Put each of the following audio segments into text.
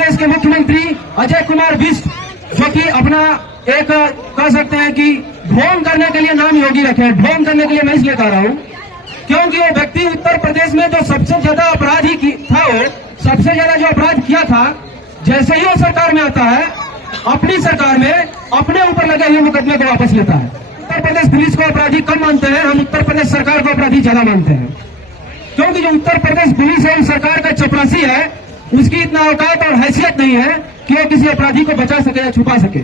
प्रदेश के मुख्यमंत्री अजय कुमार बिष्ट, जो कि अपना एक कह सकते हैं कि ढोंग करने के लिए नाम योगी रखे हैं। ढोंग करने के लिए मैं इसलिए कह रहा हूं क्योंकि वो व्यक्ति उत्तर प्रदेश में जो सबसे ज्यादा अपराधी था, वो सबसे ज्यादा जो अपराध किया था, जैसे ही वो सरकार में आता है, अपनी सरकार में अपने ऊपर लगे हुए मुकदमे को वापस लेता है। उत्तर प्रदेश पुलिस को अपराधी कम मानते हैं, हम उत्तर प्रदेश सरकार को अपराधी ज्यादा मानते हैं, क्योंकि जो उत्तर प्रदेश पुलिस है, उस सरकार का चपरासी है, उसकी इतना औकात और हैसियत नहीं है कि वो किसी अपराधी को बचा सके या छुपा सके।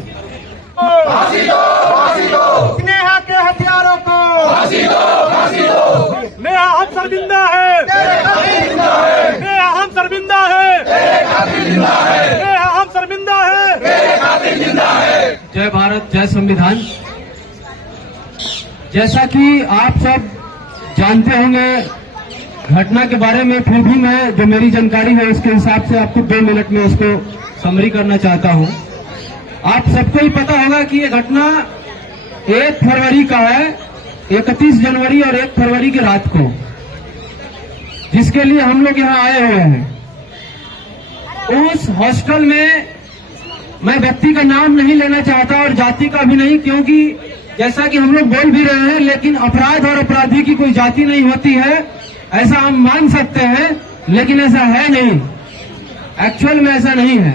फांसी दो, फांसी दो। स्नेहा के हथियारों को फांसी दो, फांसी दो। नेहा हम शर्मिंदा है, तेरे कातिल जिंदा है, नेहा हम शर्मिंदा है, तेरे कातिल जिंदा है, नेहा हम शर्मिंदा है, तेरे कातिल जिंदा है। जय भारत, जय संविधान। जैसा कि आप सब जानते होंगे घटना के बारे में, फिर भी मैं जो मेरी जानकारी है उसके हिसाब से आपको 2 मिनट में उसको समरी करना चाहता हूं। आप सबको ही पता होगा कि ये घटना 1 फरवरी का है, 31 जनवरी और 1 फरवरी की रात को, जिसके लिए हम लोग यहाँ आए हुए हैं। उस हॉस्टल में मैं व्यक्ति का नाम नहीं लेना चाहता और जाति का भी नहीं, क्योंकि जैसा कि हम लोग बोल भी रहे हैं, लेकिन अपराध और अपराधी की कोई जाति नहीं होती है, ऐसा हम मान सकते हैं, लेकिन ऐसा है नहीं। एक्चुअल में ऐसा नहीं है।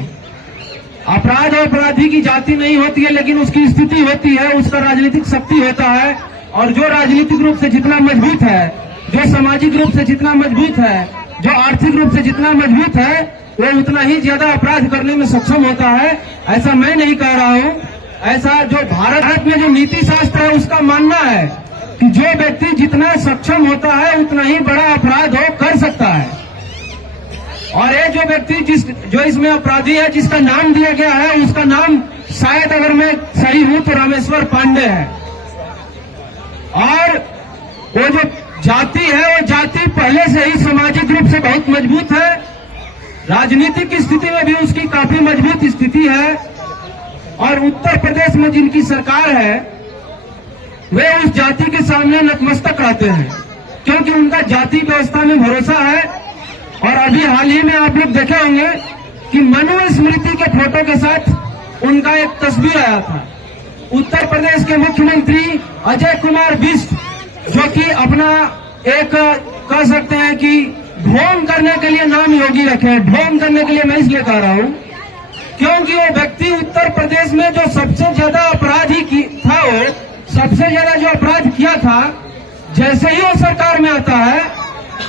अपराध और अपराधी की जाति नहीं होती है, लेकिन उसकी स्थिति होती है, उसका राजनीतिक शक्ति होता है, और जो राजनीतिक रूप से जितना मजबूत है, जो सामाजिक रूप से जितना मजबूत है, जो आर्थिक रूप से जितना मजबूत है, वो उतना ही ज्यादा अपराध करने में सक्षम होता है। ऐसा मैं नहीं कह रहा हूं, ऐसा जो भारत में जो नीति शास्त्र है उसका मानना है कि जो व्यक्ति जितना सक्षम होता है उतना ही बड़ा अपराध हो कर सकता है। और ये जो व्यक्ति जो इसमें अपराधी है, जिसका नाम दिया गया है, उसका नाम शायद अगर मैं सही हूं तो रामेश्वर पांडे है। और वो जो जाति है, वो जाति पहले से ही सामाजिक रूप से बहुत मजबूत है, राजनीतिक स्थिति में भी उसकी काफी मजबूत स्थिति है, और उत्तर प्रदेश में जिनकी सरकार है वे उस जाति के सामने नतमस्तक रहते हैं, क्योंकि उनका जाति व्यवस्था में भरोसा है। और अभी हाल ही में आप लोग देखे होंगे कि मनुस्मृति के फोटो के साथ उनका एक तस्वीर आया था। उत्तर प्रदेश के मुख्यमंत्री अजय कुमार बिष्ट, जो कि अपना एक कह सकते हैं कि ढोंग करने के लिए नाम योगी रखे हैं। ढोंग करने के लिए मैं इसलिए कह रहा हूं क्योंकि वो व्यक्ति उत्तर प्रदेश में जो सबसे ज्यादा अपराधी था, वो सबसे ज्यादा जो अपराध किया था, जैसे ही वो सरकार में आता है,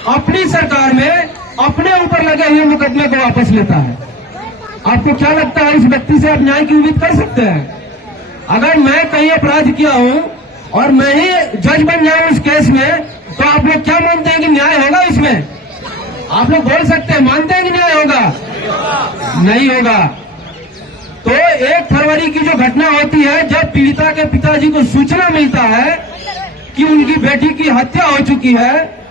अपनी सरकार में अपने ऊपर लगे हुए मुकदमे को वापस लेता है। आपको क्या लगता है, इस व्यक्ति से आप न्याय की उम्मीद कर सकते हैं? अगर मैं कहीं अपराध किया हूं और मैं ही जज बन जाऊं उस केस में, तो आप लोग क्या मानते हैं कि न्याय होगा इसमें? आप लोग बोल सकते हैं, मानते हैं कि न्याय होगा? नहीं होगा। तो 1 फरवरी की जो घटना होती है, जब पीड़िता के पिताजी को सूचना मिलता है कि उनकी बेटी की हत्या हो चुकी है,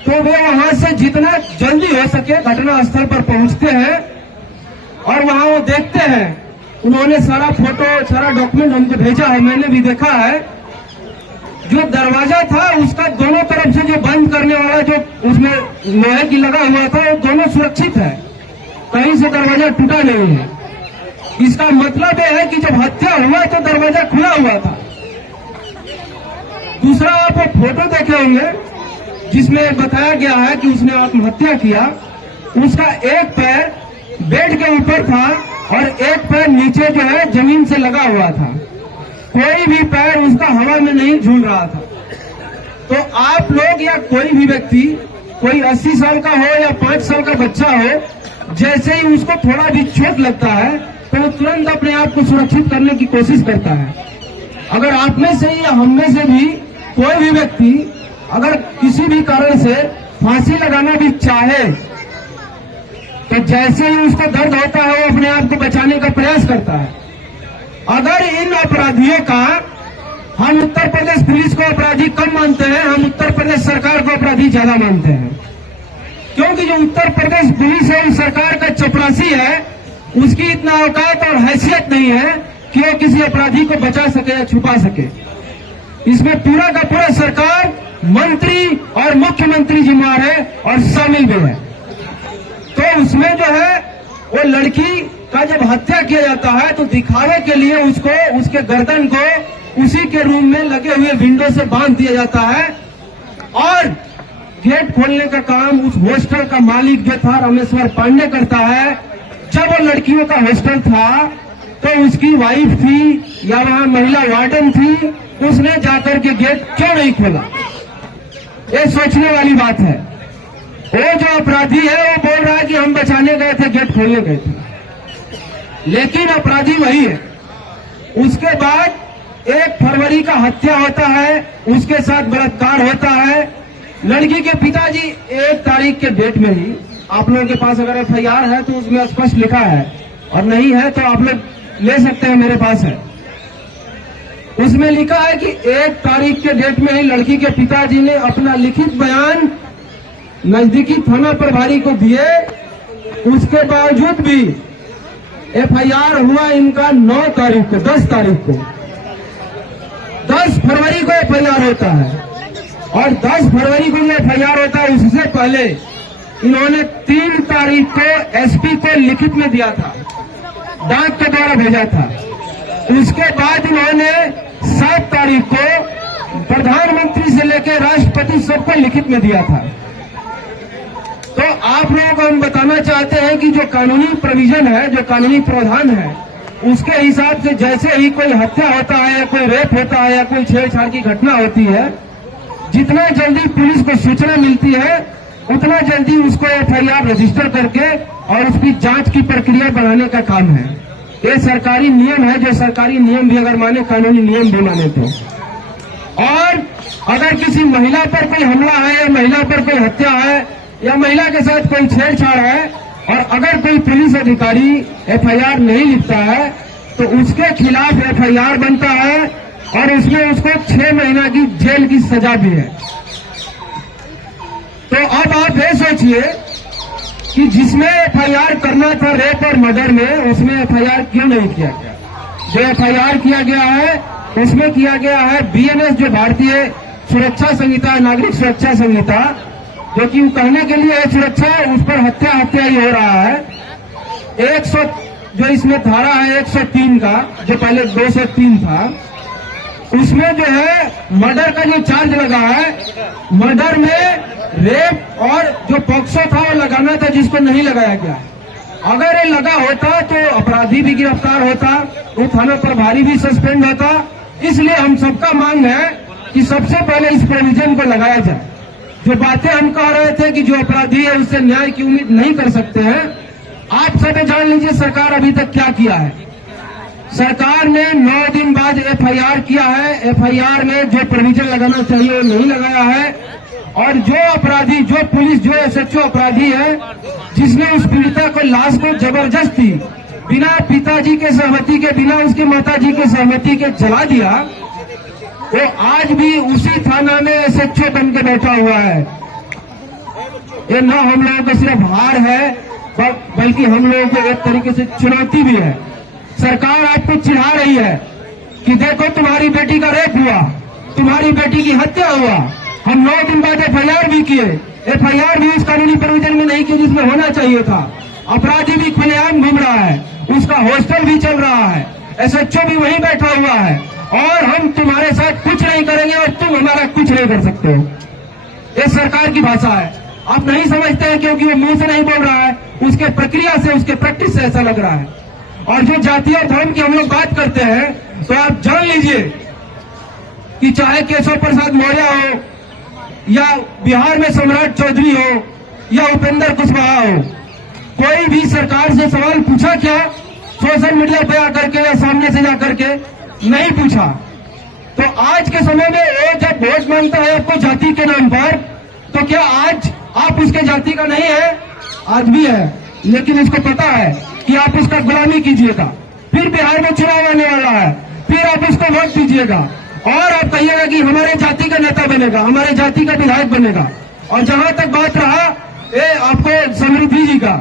तो वे वहां से जितना जल्दी हो सके घटना स्थल पर पहुंचते हैं और वहां वो देखते हैं। उन्होंने सारा फोटो, सारा डॉक्यूमेंट हमको भेजा है, मैंने भी देखा है। जो दरवाजा था उसका दोनों तरफ से जो बंद करने वाला जो उसमें लोहे की लगा हुआ था, वो दोनों सुरक्षित है, कहीं से दरवाजा टूटा नहीं है। इसका मतलब यह है कि जब हत्या हुआ तो दरवाजा खुला हुआ था। दूसरा, आप वो फोटो देखे होंगे जिसमें बताया गया है कि उसने आत्महत्या किया। उसका एक पैर बेड के ऊपर था और एक पैर नीचे जो है जमीन से लगा हुआ था। कोई भी पैर उसका हवा में नहीं झूल रहा था। तो आप लोग या कोई भी व्यक्ति, कोई 80 साल का हो या 5 साल का बच्चा हो, जैसे ही उसको थोड़ा भी चोट लगता है तो वो तुरंत अपने आप को सुरक्षित करने की कोशिश करता है। अगर आप में से या हम में से भी कोई भी व्यक्ति अगर किसी भी कारण से फांसी लगाना भी चाहे, तो जैसे ही उसको दर्द होता है वो अपने आप को बचाने का प्रयास करता है। अगर इन अपराधियों का हम उत्तर प्रदेश पुलिस को अपराधी कम मानते हैं, हम उत्तर प्रदेश सरकार को अपराधी ज्यादा मानते हैं, क्योंकि जो उत्तर प्रदेश पुलिस है, उस सरकार का चपरासी है, उसकी इतना औकात और हैसियत नहीं है कि वो किसी अपराधी को बचा सके या छुपा सके। इसमें पूरा का पूरा सरकार, मंत्री और मुख्यमंत्री जिम्मेदार है और शामिल भी है। तो उसमें जो है वो लड़की का जब हत्या किया जाता है तो दिखावे के लिए उसको, उसके गर्दन को उसी के रूम में लगे हुए विंडो से बांध दिया जाता है और गेट खोलने का काम उस हॉस्टल का मालिक जो था रामेश्वर पांडे करता है। जब वो लड़कियों का हॉस्टल था तो उसकी वाइफ थी या वहां महिला वार्डन थी, उसने जाकर के गेट क्यों नहीं खोला? ये सोचने वाली बात है। वो जो अपराधी है वो बोल रहा है कि हम बचाने गए थे, गेट खोलने गए थे, लेकिन अपराधी वही है। उसके बाद 1 फरवरी का हत्या होता है, उसके साथ बलात्कार होता है। लड़की के पिताजी 1 तारीख के डेट में ही, आप लोगों के पास अगर FIR है तो उसमें स्पष्ट लिखा है, और नहीं है तो आप लोग ले सकते हैं, मेरे पास है। उसमें लिखा है कि 1 तारीख के डेट में ही लड़की के पिताजी ने अपना लिखित बयान नजदीकी थाना प्रभारी को दिए। उसके बावजूद भी FIR हुआ इनका 9 तारीख को, 10 तारीख को, 10 फरवरी को FIR होता है, और 10 फरवरी को जो FIR होता है उससे पहले इन्होंने 3 तारीख को SP को लिखित में दिया था, डाक के द्वारा भेजा था। उसके बाद इन्होंने 7 तारीख को प्रधानमंत्री से लेकर राष्ट्रपति सबको लिखित में दिया था। तो आप लोगों को हम बताना चाहते हैं कि जो कानूनी प्रोविजन है, जो कानूनी प्रावधान है, उसके हिसाब से जैसे ही कोई हत्या होता है या कोई रेप होता है या कोई छेड़छाड़ की घटना होती है, जितना जल्दी पुलिस को सूचना मिलती है उतना जल्दी उसको FIR रजिस्टर करके और उसकी जांच की प्रक्रिया बढ़ाने का काम है। ये सरकारी नियम है, जो सरकारी नियम भी अगर माने, कानूनी नियम भी माने तो। और अगर किसी महिला पर कोई हमला है या महिला पर कोई हत्या है या महिला के साथ कोई छेड़छाड़ है और अगर कोई पुलिस अधिकारी FIR नहीं लिखता है तो उसके खिलाफ FIR बनता है और उसमें उसको 6 महीना की जेल की सजा भी है। तो अब आप ये सोचिए कि जिसमें FIR करना था रेप और मर्डर में, उसमें FIR क्यों नहीं किया गया? जो FIR किया गया है उसमें किया गया है BNS, जो भारतीय सुरक्षा संहिता, नागरिक सुरक्षा संहिता, जो कि कहने के लिए सुरक्षा, उस पर हत्या ही हो रहा है। 100 जो इसमें धारा है 103 का, जो पहले 203 था, उसमें जो है मर्डर का जो चार्ज लगा है, मर्डर में रेप और जो पॉक्सो था वो लगाना था, जिसको नहीं लगाया गया। अगर ये लगा होता तो अपराधी भी गिरफ्तार होता, वो थाना प्रभारी भी सस्पेंड होता। इसलिए हम सबका मांग है कि सबसे पहले इस प्रोविजन को लगाया जाए। जो बातें हम कह रहे थे कि जो अपराधी है उससे न्याय की उम्मीद नहीं कर सकते हैं, आप सब जान लीजिए सरकार अभी तक क्या किया है। सरकार ने 9 दिन बाद FIR किया है। FIR में जो प्रोविजन लगाना चाहिए वो नहीं लगाया है, और जो अपराधी, जो पुलिस, जो SHO अपराधी है जिसने उस पीड़िता को, लाश को जबरदस्ती बिना पिताजी के सहमति के, बिना उसके माताजी के सहमति के जला दिया, वो आज भी उसी थाना में SHO बन के बैठा हुआ है। ये न हम लोगों को सिर्फ हार है, बल्कि हम लोगों को एक तरीके से चुनौती भी है। सरकार आपको चिढ़ा रही है कि देखो तुम्हारी बेटी का रेप हुआ, तुम्हारी बेटी की हत्या हुआ, हम 9 दिन बाद FIR भी किए, FIR भी उस कानूनी प्रोविजन में नहीं किए जिसमें होना चाहिए था। अपराधी भी खुलेआम घूम रहा है, उसका हॉस्टल भी चल रहा है, SHO भी वहीं बैठा हुआ है, और हम तुम्हारे साथ कुछ नहीं करेंगे और तुम हमारा कुछ नहीं कर सकते हो। ये सरकार की भाषा है। आप नहीं समझते हैं क्योंकि वो मुंह से नहीं बोल रहा है, उसके प्रक्रिया से, उसके प्रैक्टिस से ऐसा लग रहा है। और जो जाति और धर्म की हम लोग बात करते हैं, तो आप जान लीजिए कि चाहे केशव प्रसाद मौर्य हो, या बिहार में सम्राट चौधरी हो, या उपेंद्र कुशवाहा हो, कोई भी सरकार से सवाल पूछा क्या? सोशल मीडिया पे आकर के या सामने से जाकर के नहीं पूछा। तो आज के समय में वो जब वोट मांगता है आपको जाति के नाम पर, तो क्या आज आप उसके जाति का नहीं है? आज भी है, लेकिन इसको पता है कि आप उसका गुलामी कीजिएगा। फिर बिहार में चुनाव आने वाला है, फिर आप उसको वोट दीजिएगा और आप कहिएगा कि हमारे जाति का नेता बनेगा, हमारे जाति का विधायक बनेगा। और जहां तक बात रहा ये आपको समृद्धि जी का,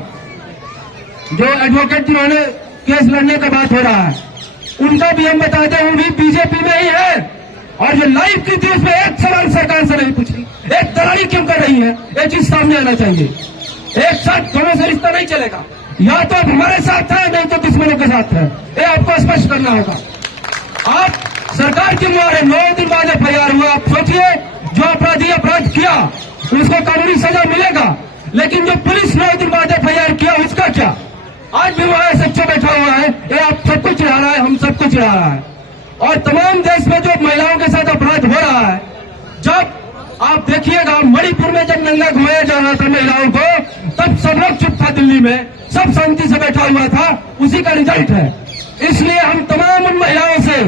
जो एडवोकेट जिन्होंने केस लड़ने का बात हो रहा है, उनका भी हम बताते हैं, वो भी बीजेपी में ही है। और जो लाइव की थी उसमें एक सवाल सरकार से नहीं पूछी, एक दलाली क्यों कर रही है, ये चीज सामने आना चाहिए। एक साथ दोनों से रिश्ता नहीं चलेगा। या तो आप हमारे साथ है, नहीं तो दुश्मनों के साथ है। ये आपको स्पष्ट करना होगा। आप सरकार जिम्मेवार है। 9 दिन बाद FIR हुआ। आप सोचिए, जो अपराधी अपराध किया उसको कानूनी सजा मिलेगा, लेकिन जो पुलिस 9 दिन बाद FIR किया उसका क्या? आज भी वहां सच्चो बैठा हुआ है। ये आप सबको चिढ़ा रहा है, हम सबको चिढ़ा रहा है। और तमाम देश में जो महिलाओं के साथ अपराध हो रहा है, जब आप देखिएगा मणिपुर में जब नंगा घुमाया जा रहा था महिलाओं को, तब सब लोग चुप था, दिल्ली में सब शांति से बैठा हुआ था। उसी का रिजल्ट है। इसलिए हम तमाम उन महिलाओं से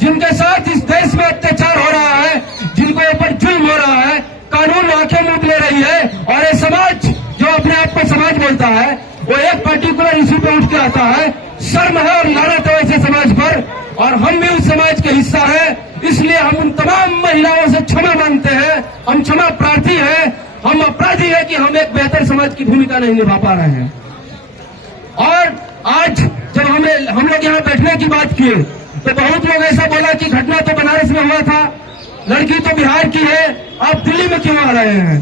जिनके साथ इस देश में अत्याचार हो रहा है, जिनके ऊपर जुल्म हो रहा है, कानून आंखें मूंद ले रही है, और ये समाज जो अपने आप को समाज बोलता है, वो एक पर्टिकुलर इशू पे उठ के आता है। शर्म है और लानत है ऐसे समाज पर, और हम भी उस समाज के हिस्सा है। इसलिए हम उन तमाम महिलाओं से क्षमा मांगते हैं। हम क्षमा प्रार्थी हैं। हम अपराधी है कि हम एक बेहतर समाज की भूमिका नहीं निभा पा रहे हैं। और आज जब हम लोग यहाँ बैठने की बात किए, तो बहुत लोग ऐसा बोला कि घटना तो बनारस में हुआ था, लड़की तो बिहार की है, आप दिल्ली में क्यों आ रहे हैं?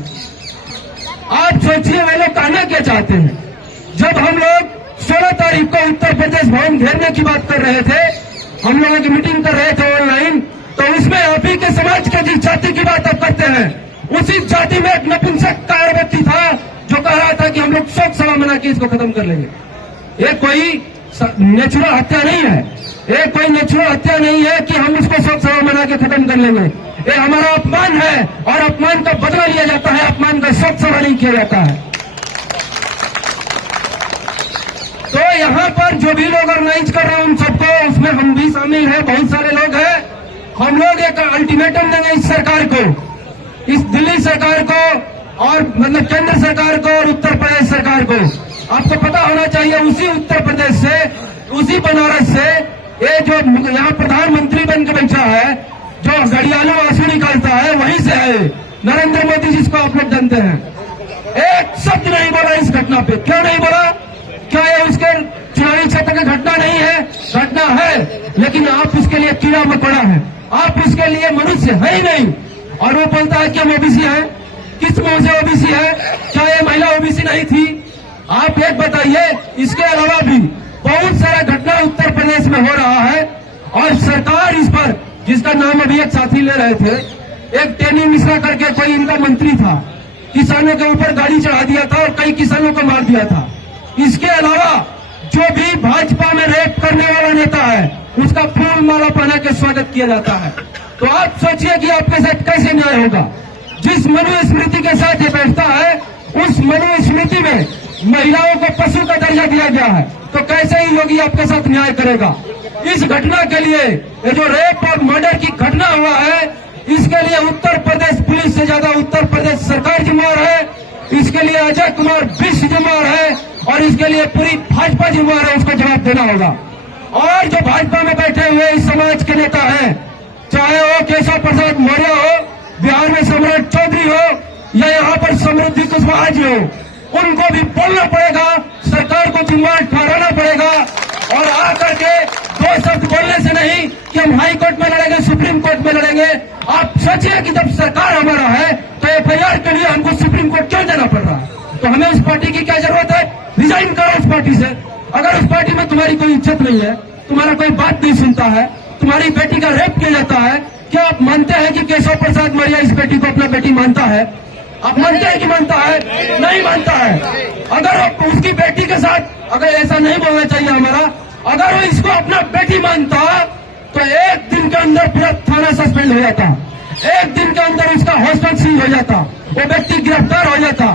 आप सोचिए वे लोग कहना क्या चाहते हैं। जब हम लोग 16 तारीख को उत्तर प्रदेश भवन घेरने की बात कर रहे थे, हम लोगों की मीटिंग कर रहे थे ऑनलाइन, तो उसमें आप ही के समाज के जिस जाति की बात आप करते हैं, उसी जाति में एक नपुंसक का व्यक्ति था जो कह रहा था कि हम लोग शोक सभा मना के इसको खत्म कर लेंगे। ये कोई नेचुरल हत्या नहीं है। ये कोई नेचुरल हत्या नहीं है कि हम उसको शोक सभा मना के खत्म कर लेंगे। ये हमारा अपमान है, और अपमान का बदला लिया जाता है, अपमान का शोक सभा नहीं किया जाता है। तो यहाँ पर जो भी लोग ऑर्गेनाइज कर रहे हैं उन सबको, उसमें हम भी शामिल हैं, बहुत सारे लोग हैं। हम लोग एक अल्टीमेटम देंगे इस सरकार को, इस दिल्ली सरकार को, और मतलब केंद्र सरकार को और उत्तर प्रदेश सरकार को। आपको पता होना चाहिए, उसी उत्तर प्रदेश से, उसी बनारस से ये जो यहाँ प्रधानमंत्री बन के बैठा है, जो घड़ियालों आंसू निकालता है, वहीं से है नरेंद्र मोदी, जिसको आप लोग जानते हैं। एक शब्द नहीं बोला इस घटना पे। क्यों नहीं बोला? क्या ये उसके चुनावी क्षेत्र की घटना नहीं है? घटना है, लेकिन आप उसके लिए कीड़ा मकोड़ा है, आप उसके लिए मनुष्य है ही नहीं। और वो बोलता है कि हम ओबीसी है। किस मुंह से ओबीसी है? क्या ये महिला ओबीसी नहीं थी? आप एक बताइए। इसके अलावा भी बहुत सारा घटना उत्तर प्रदेश में हो रहा है, और सरकार इस पर, जिसका नाम अभी एक साथी ले रहे थे, एक टेनी मिश्रा करके कोई इनका मंत्री था, किसानों के ऊपर गाड़ी चढ़ा दिया था और कई किसानों को मार दिया था। इसके अलावा जो भी भाजपा में रेप करने वाला नेता है, उसका फूल माला पहना के स्वागत किया जाता है। तो आप सोचिए कि आपके साथ कैसे न्याय होगा। जिस मनुस्मृति के साथ ये बैठता है, उस मनुस्मृति में महिलाओं को पशु का दर्जा दिया गया है, तो कैसे ही योगी आपके साथ न्याय करेगा? इस घटना के लिए, ये जो रेप और मर्डर की घटना हुआ है, इसके लिए उत्तर प्रदेश पुलिस से ज्यादा उत्तर प्रदेश सरकार जिम्मेवार है। इसके लिए अजय कुमार बिष्ट जिम्मेवार है, और इसके लिए पूरी भाजपा जिम्मेवार है। उसको जवाब देना होगा। और जो भाजपा में बैठे हुए इस समाज के नेता हैं, चाहे वो केशव प्रसाद मौर्य हो, बिहार में सम्राट चौधरी हो, या यहाँ पर समृद्धि कुशवाहा जी हो, उनको भी बोलना पड़ेगा, सरकार को जिम्मेवार ठहराना पड़ेगा। और आकर के दो शब्द बोलने से नहीं कि हम हाई कोर्ट में लड़ेंगे, सुप्रीम कोर्ट में लड़ेंगे। आप सोचिए कि जब सरकार हमारा है, तो FIR के लिए हमको सुप्रीम कोर्ट क्यों जाना पड़ रहा है? तो हमें उस पार्टी की क्या जरूरत है? रिजाइन करो उस पार्टी से। अगर उस पार्टी में तुम्हारी कोई इज्जत नहीं है, तुम्हारा कोई बात नहीं सुनता है, तुम्हारी बेटी का रेप किया जाता है, क्या आप मानते हैं कि केशव प्रसाद मौर्य इस बेटी को अपना बेटी मानता है? आप मानते हैं कि मानता है? नहीं मानता है। अगर उसकी बेटी के साथ, अगर ऐसा नहीं बोलना चाहिए हमारा, अगर वो इसको अपना बेटी मानता, तो एक दिन के अंदर पूरा थाना सस्पेंड हो जाता, एक दिन के अंदर उसका हॉस्टल सील हो जाता, वो व्यक्ति गिरफ्तार हो जाता।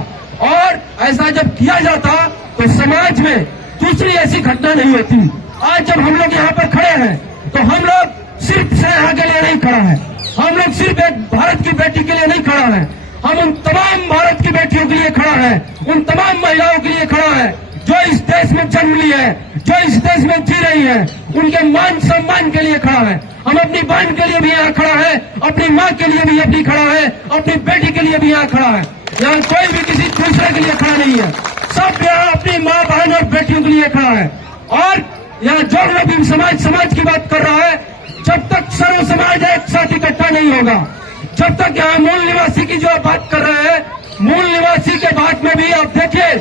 और ऐसा जब किया जाता तो समाज में दूसरी ऐसी घटना नहीं होती। आज जब हम लोग यहाँ पर खड़े हैं, तो हम लोग सिर्फ स्नेहा के लिए नहीं खड़ा है, हम लोग सिर्फ एक भारत की बेटी के लिए नहीं खड़ा है, हम उन तमाम भारत की बेटियों के लिए खड़ा है, उन तमाम महिलाओं के लिए खड़ा है जो इस देश में जन्म ली है, जो इस देश में जी रही है, उनके मान सम्मान के लिए खड़ा है। हम अपनी बहन के लिए भी यहाँ खड़ा है, अपनी माँ के लिए भी अपनी खड़ा है, अपनी बेटी के लिए भी यहाँ खड़ा है। यहाँ कोई भी किसी दूसरे के लिए खड़ा नहीं है, सब यहाँ अपनी माँ बहन और बेटियों के लिए खड़ा है। और यहाँ जो लोग भी समाज की बात कर रहा है, जब तक सर्व समाज एक साथ इकट्ठा नहीं होगा, जब तक यहाँ मूल निवासी की जो आप बात कर रहे हैं, मूल निवासी के बात में भी आप देखिए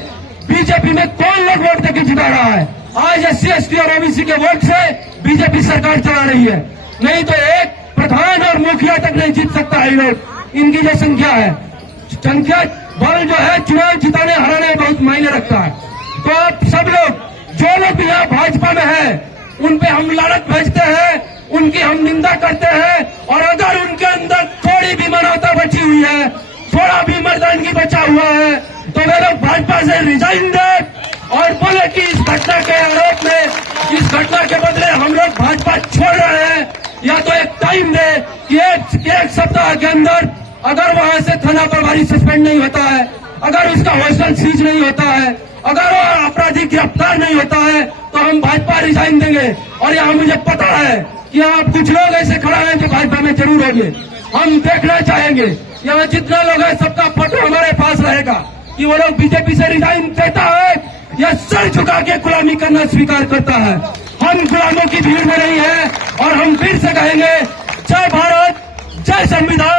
बीजेपी में कौन लोग वोट देके जिता रहा है? आज SC ST और OBC के वोट से बीजेपी सरकार चला रही है, नहीं तो एक प्रधान और मुखिया तक नहीं जीत सकता है लोग। इनकी जो संख्या है, संख्या बल जो है चुनाव जिताने हराने में बहुत मायने रखता है। तो आप सब लोग जो लोग भी यहाँ भाजपा में है, उन पे हम लानत भेजते हैं, उनकी हम निंदा करते हैं, और अगर उनके अंदर थोड़ी भी मानवता बची हुई है, थोड़ा भी मर्दानगी बचा हुआ है, तो वे लोग भाजपा से रिजाइन दे और बोले कि इस घटना के आरोप में, इस घटना के बदले हम लोग भाजपा छोड़ रहे हैं, या तो एक टाइम दे कि एक सप्ताह के अंदर अगर वहां से थाना प्रभारी सस्पेंड नहीं होता है, अगर उसका हॉस्टल सीज नहीं होता है, अगर वो अपराधी गिरफ्तार नहीं होता है, तो हम भाजपा रिजाइन देंगे। और यहाँ मुझे पता है कि यहाँ कुछ लोग ऐसे खड़ा हैं जो भाजपा में जरूर होंगे। हम देखना चाहेंगे यहाँ जितना लोग है सबका फोटो हमारे पास रहेगा कि वो लोग बीजेपी से रिजाइन देता है या सर झुका के गुलामी करना स्वीकार करता है। हम गुलामों की भीड़ में नहीं है और हम फिर से कहेंगे जय भारत, जय संविधान।